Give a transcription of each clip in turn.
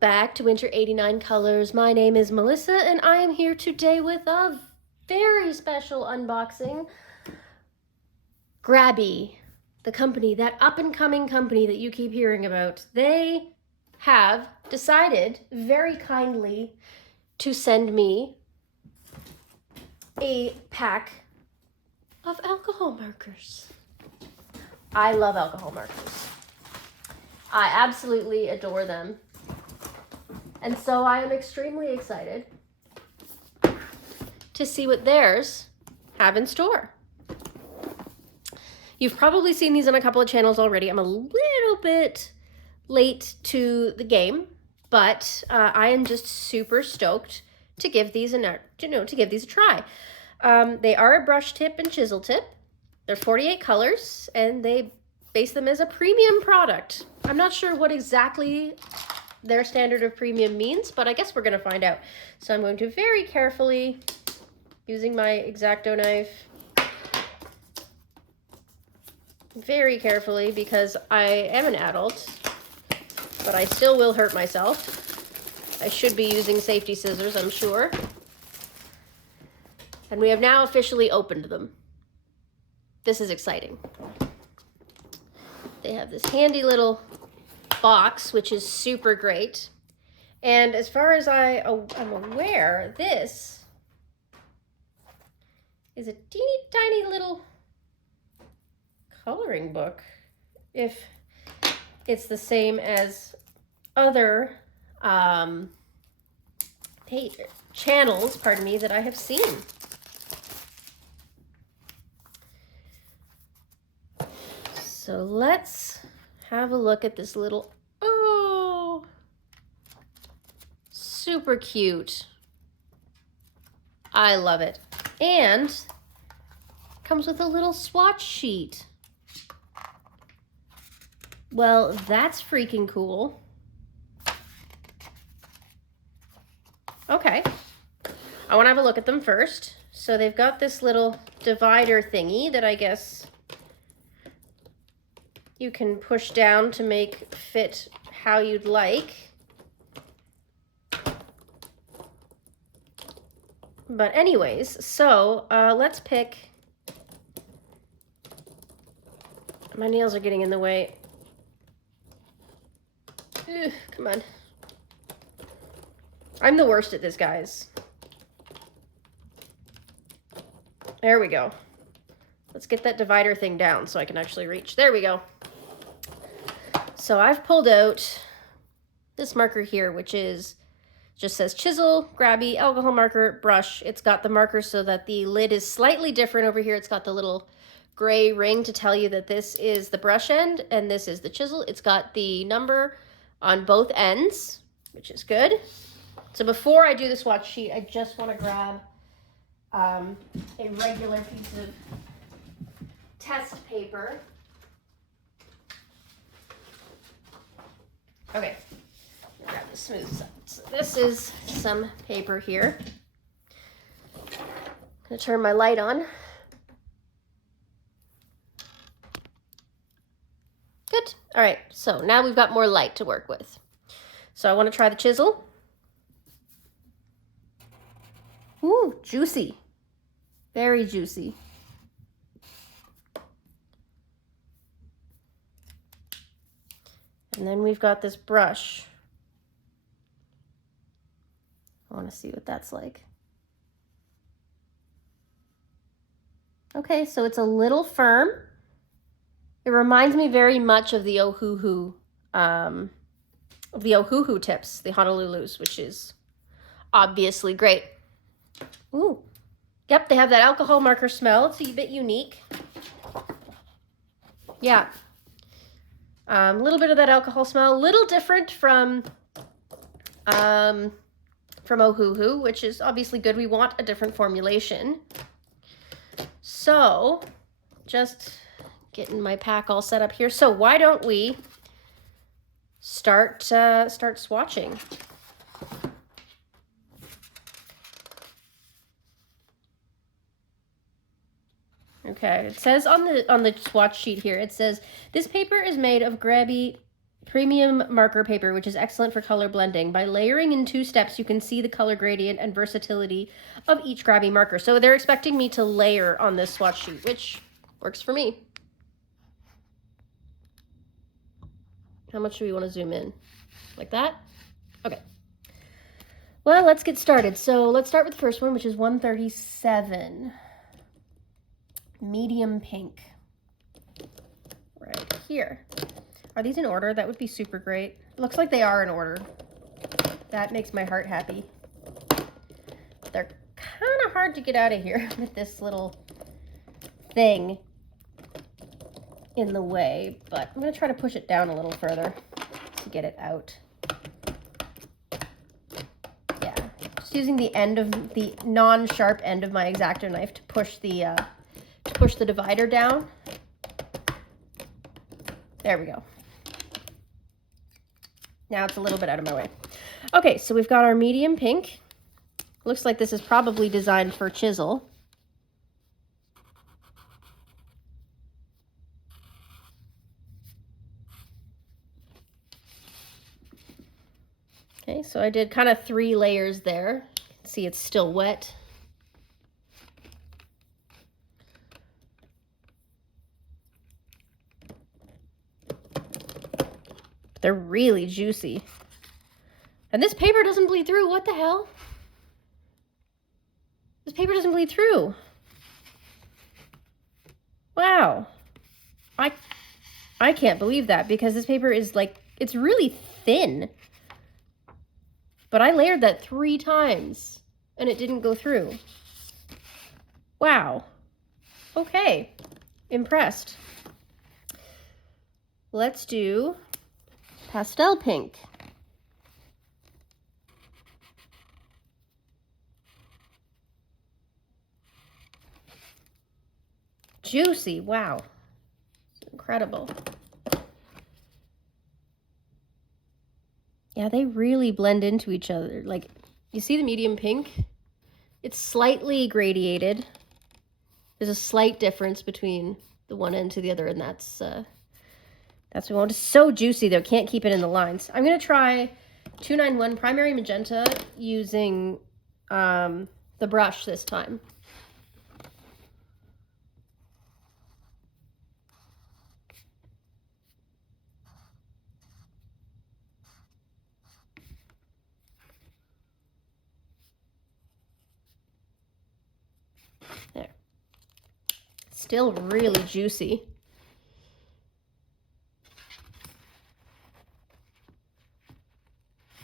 back to Winter 89 Colors. My name is Melissa and I am here today with a very special unboxing. Grabie, the company, that up-and-coming company that you keep hearing about, they have decided very kindly to send me a pack of alcohol markers. I love alcohol markers. I absolutely adore them. And so I am extremely excited to see what theirs have in store. You've probably seen these on a couple of channels already. I'm a little bit late to the game, but I am just super stoked to give these a try. They are a brush tip and chisel tip. They're 48 colors, and they base them as a premium product. I'm not sure what exactly their standard of premium means, but I guess we're going to find out. So I'm going to very carefully, using my X-Acto knife, very carefully, because I am an adult, but I still will hurt myself. I should be using safety scissors, I'm sure. And we have now officially opened them. This is exciting. They have this handy little box, which is super great. And as far as I'm aware, this is a teeny tiny little coloring book, if it's the same as other channels, pardon me, that I have seen. So let's have a look at this little, oh, super cute. I love it. And comes with a little swatch sheet. Well, that's freaking cool. Okay, I want to have a look at them first. So they've got this little divider thingy that I guess you can push down to make fit how you'd like. But anyways, so let's pick. My nails are getting in the way. Ugh, come on. I'm the worst at this, guys. There we go. Let's get that divider thing down so I can actually reach. There we go. So I've pulled out this marker here, which just says chisel, Grabie, alcohol marker, brush. It's got the marker so that the lid is slightly different over here. It's got the little gray ring to tell you that this is the brush end and this is the chisel. It's got the number on both ends, which is good. So before I do the swatch sheet, I just want to grab a regular piece of test paper. Okay, grab the smooth side. So this is some paper here. I'm gonna turn my light on. Good. All right, so now we've got more light to work with. So I want to try the chisel. Ooh, juicy. Very juicy. And then we've got this brush. I want to see what that's like. Okay, so it's a little firm. It reminds me very much of the Ohuhu tips, the Honolulu's, which is obviously great. Ooh, yep, they have that alcohol marker smell. It's a bit unique. Yeah. A little bit of that alcohol smell, a little different from Ohuhu, which is obviously good. We want a different formulation. So, just getting my pack all set up here. So why don't we start swatching? Okay, it says on the swatch sheet here, it says, this paper is made of Grabie premium marker paper, which is excellent for color blending. By layering in 2 steps, you can see the color gradient and versatility of each Grabie marker. So they're expecting me to layer on this swatch sheet, which works for me. How much do we want to zoom in? Like that? Okay. Well, let's get started. So let's start with the first one, which is 137. Medium pink. Right here. Are these in order? That would be super great. Looks like they are in order. That makes my heart happy. They're kind of hard to get out of here with this little thing in the way, but I'm going to try to push it down a little further to get it out. Yeah, just using the end of the non-sharp end of my X-Acto knife to push the divider down. There we go. Now it's a little bit out of my way. Okay, so we've got our medium pink. Looks like this is probably designed for chisel. Okay, so I did kind of 3 layers there. You can see it's still wet. They're really juicy. And this paper doesn't bleed through. What the hell? This paper doesn't bleed through. Wow. I can't believe that, because this paper is like, it's really thin. But I layered that 3 times and it didn't go through. Wow. Okay. Impressed. Let's do pastel pink. Juicy. Wow. It's incredible. Yeah, they really blend into each other. Like, you see the medium pink? It's slightly gradiated. There's a slight difference between the one end to the other, and that's what we want. It's so juicy, though. Can't keep it in the lines. I'm going to try 291 Primary Magenta using the brush this time. There. Still really juicy.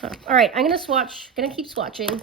Huh. All right, I'm gonna swatch. Gonna keep swatching.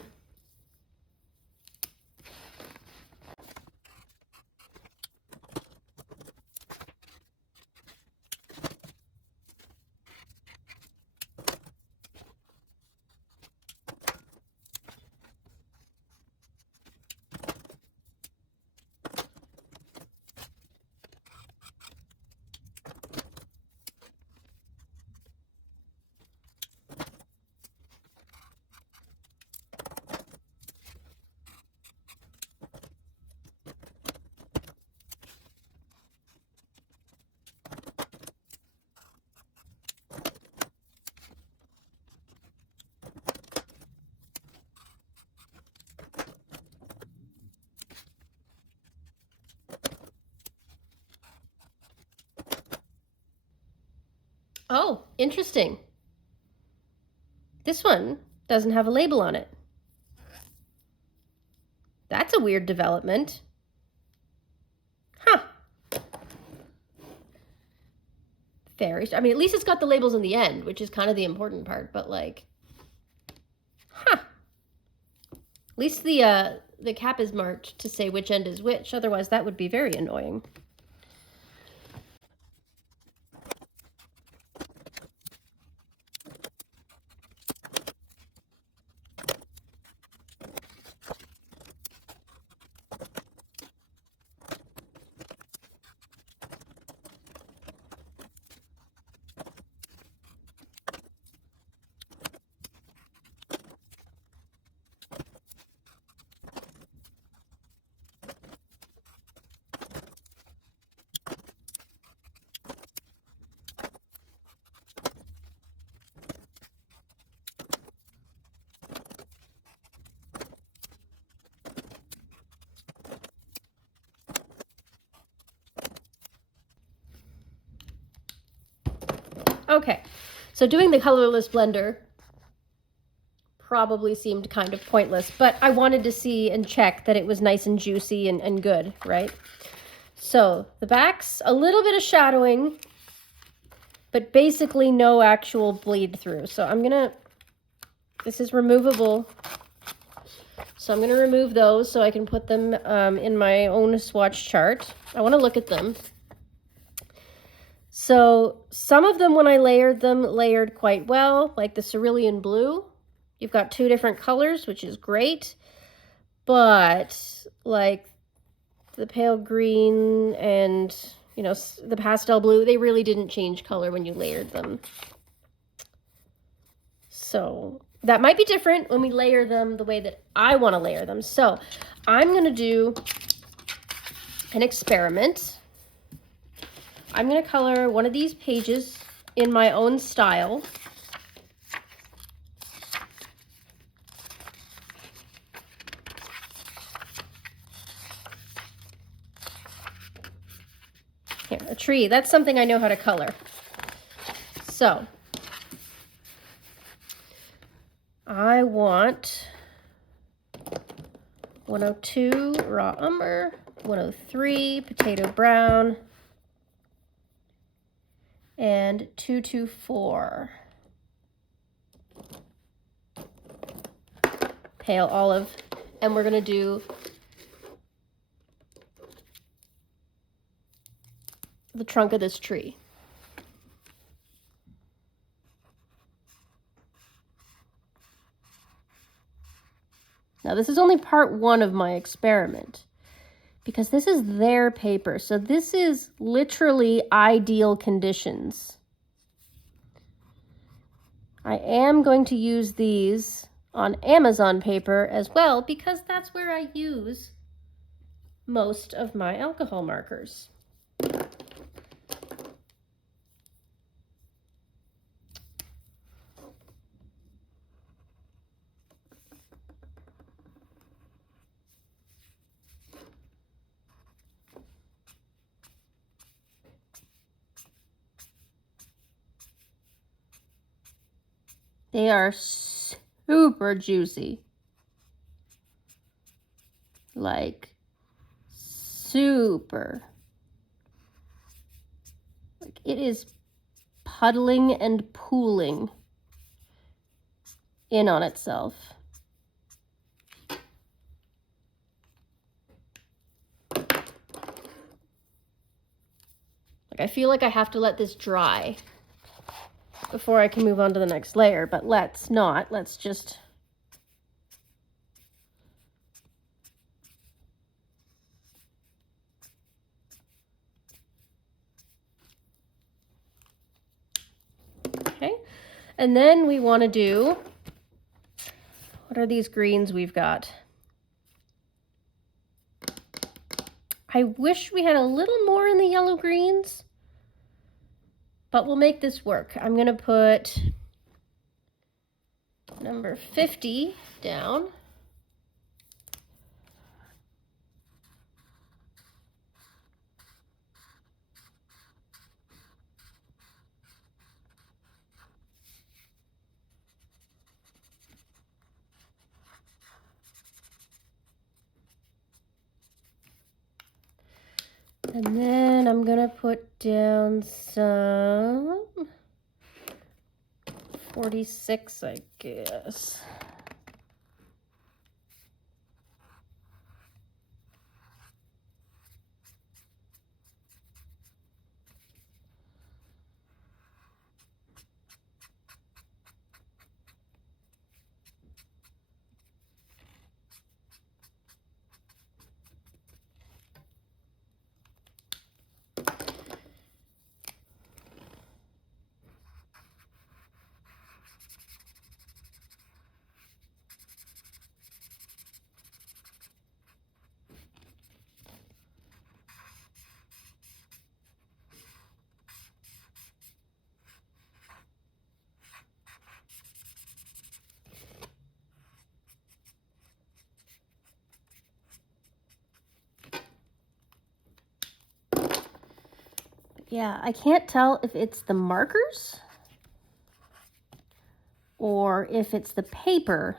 Oh, interesting. This one doesn't have a label on it. That's a weird development. Huh. Very. I mean, at least it's got the labels in the end, which is kind of the important part, but like, huh. At least the cap is marked to say which end is which. Otherwise, that would be very annoying. Okay, so doing the colorless blender probably seemed kind of pointless, but I wanted to see and check that it was nice and juicy and good, right? So the back's a little bit of shadowing, but basically no actual bleed through. So I'm gonna, this is removable. So I'm gonna remove those so I can put them in my own swatch chart. I wanna look at them. So some of them, when I layered them, layered quite well, like the cerulean blue. You've got two different colors, which is great. But like the pale green and, you know, the pastel blue, they really didn't change color when you layered them. So that might be different when we layer them the way that I want to layer them. So I'm going to do an experiment. I'm going to color one of these pages in my own style. Here, a tree. That's something I know how to color. So I want 102 raw umber, 103 potato brown, and 224 pale olive. And we're going to do the trunk of this tree. Now this is only part one of my experiment because this is their paper. So this is literally ideal conditions. I am going to use these on Amazon paper as well because that's where I use most of my alcohol markers. They are super juicy. Like, super. Like, it is puddling and pooling in on itself. Like, I feel like I have to let this dry before I can move on to the next layer, but let's not. Let's just okay. And then we want to do, what are these greens we've got? I wish we had a little more in the yellow greens, but we'll make this work. I'm going to put number 50 down. And then I'm going to put down some 46, I guess. Yeah, I can't tell if it's the markers or if it's the paper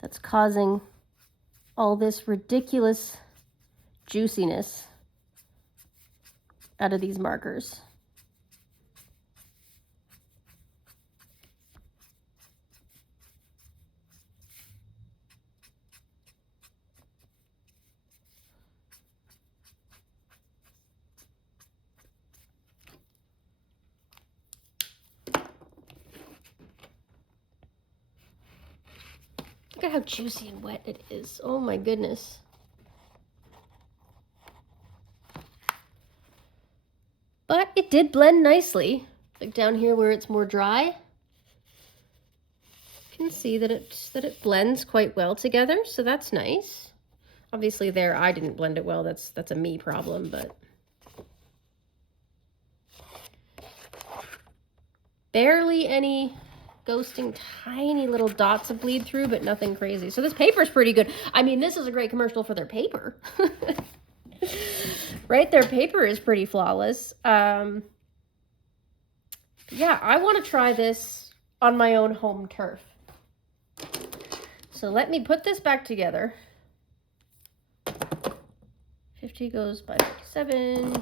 that's causing all this ridiculous juiciness out of these markers. Look at how juicy and wet it is. Oh my goodness. But it did blend nicely. Like down here where it's more dry, you can see that it blends quite well together, so that's nice. Obviously there I didn't blend it well. That's a me problem, but barely any ghosting, tiny little dots of bleed through, but nothing crazy. So this paper's pretty good. I mean, this is a great commercial for their paper. Right? Their paper is pretty flawless. Yeah, I want to try this on my own home turf. So let me put this back together. 50 goes by 47.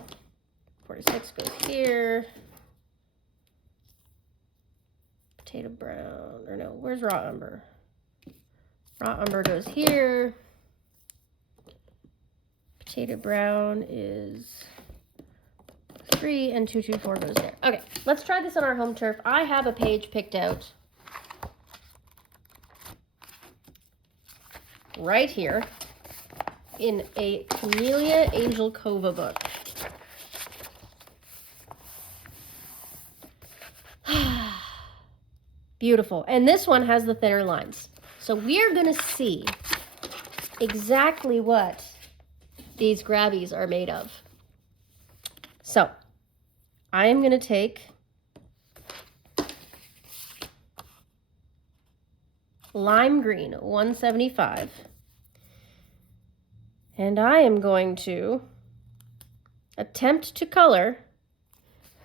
46 goes here. Potato brown, or no, where's raw umber? Raw umber goes here. Potato brown is 3 and 224 goes there. Okay, let's try this on our home turf. I have a page picked out right here in a Camellia Angel Cova book. Beautiful. And this one has the thinner lines. So we're going to see exactly what these Grabies are made of. So I am going to take lime green 175 and I am going to attempt to color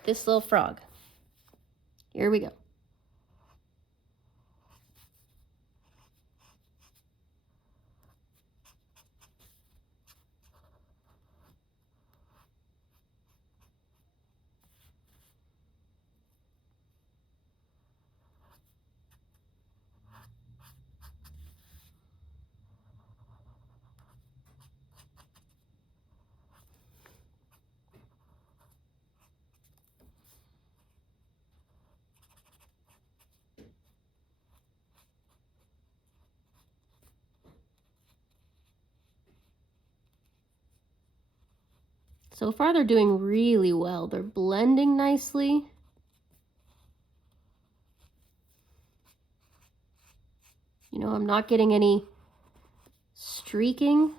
this little frog. Here we go. So far they're doing really well. They're blending nicely. You know, I'm not getting any streaking.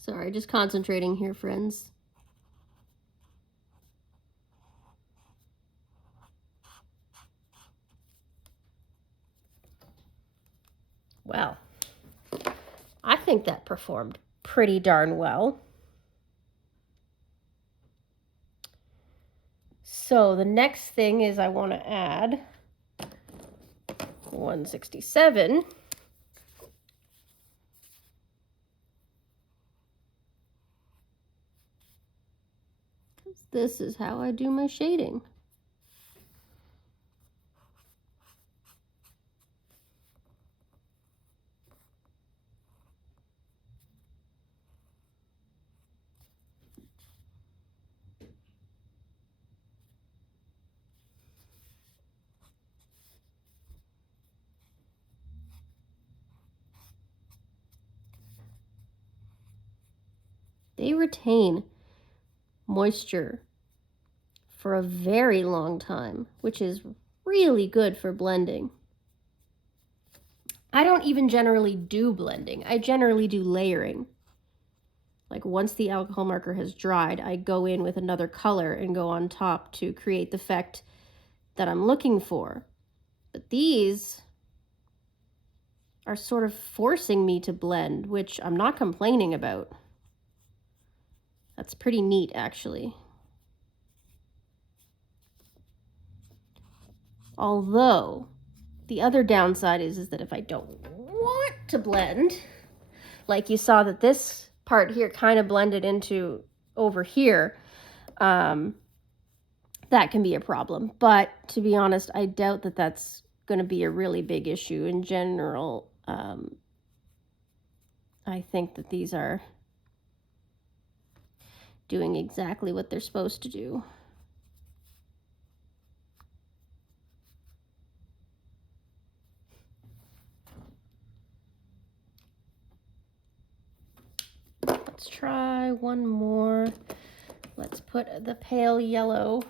Sorry, just concentrating here, friends. Well, I think that performed pretty darn well. So the next thing is I want to add 167. This is how I do my shading. they retain moisture for a very long time, which is really good for blending. I don't even generally do blending. I generally do layering. Like once the alcohol marker has dried, I go in with another color and go on top to create the effect that I'm looking for. But these are sort of forcing me to blend, which I'm not complaining about. That's pretty neat, actually. Although, the other downside is that if I don't want to blend, like you saw that this part here kind of blended into over here, that can be a problem. But to be honest, I doubt that that's going to be a really big issue in general. I think that these are doing exactly what they're supposed to do. Let's try one more. Let's put the pale yellow.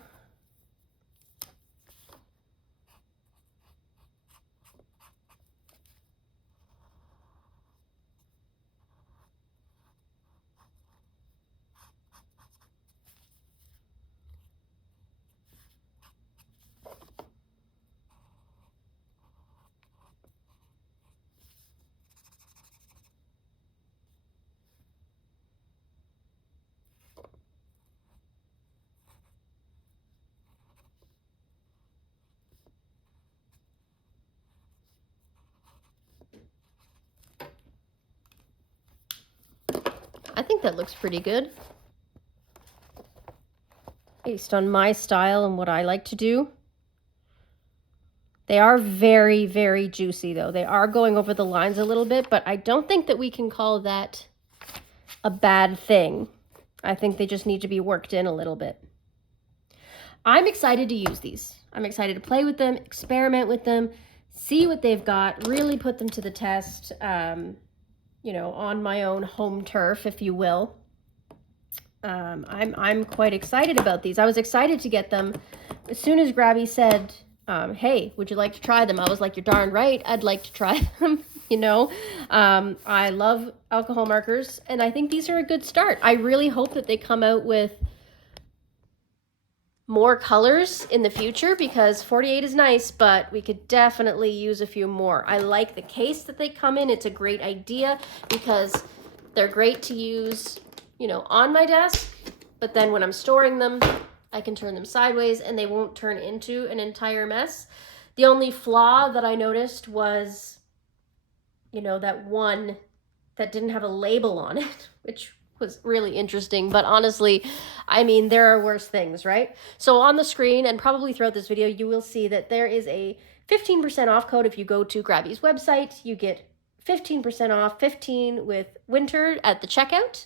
I think that looks pretty good. Based on my style and what I like to do. They are very, very juicy though. They are going over the lines a little bit, but I don't think that we can call that a bad thing. I think they just need to be worked in a little bit. I'm excited to use these. I'm excited to play with them, experiment with them, see what they've got, really put them to the test, you know, on my own home turf, if you will. I'm quite excited about these. I was excited to get them. As soon as Grabie said, hey, would you like to try them? I was like, you're darn right, I'd like to try them. You know, I love alcohol markers, and I think these are a good start. I really hope that they come out with more colors in the future, because 48 is nice, but we could definitely use a few more. I like the case that they come in. It's a great idea because they're great to use, you know, on my desk, but then when I'm storing them, I can turn them sideways and they won't turn into an entire mess. The only flaw that I noticed was, you know, that one that didn't have a label on it, which was really interesting. But honestly, I mean, there are worse things, right? So on the screen and probably throughout this video, you will see that there is a 15% off code. If you go to Grabie's website, you get 15% off, 15 with winter at the checkout.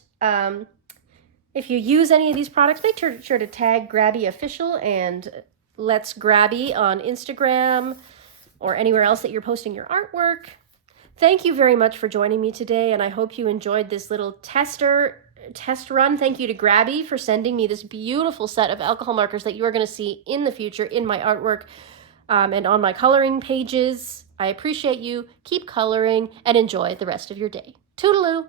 If you use any of these products, make sure to tag Grabie Official and Let's Grabie on Instagram or anywhere else that you're posting your artwork. Thank you very much for joining me today, and I hope you enjoyed this little test run. Thank you to Grabie for sending me this beautiful set of alcohol markers that you are going to see in the future in my artwork and on my coloring pages. I appreciate you. Keep coloring and enjoy the rest of your day. Toodaloo!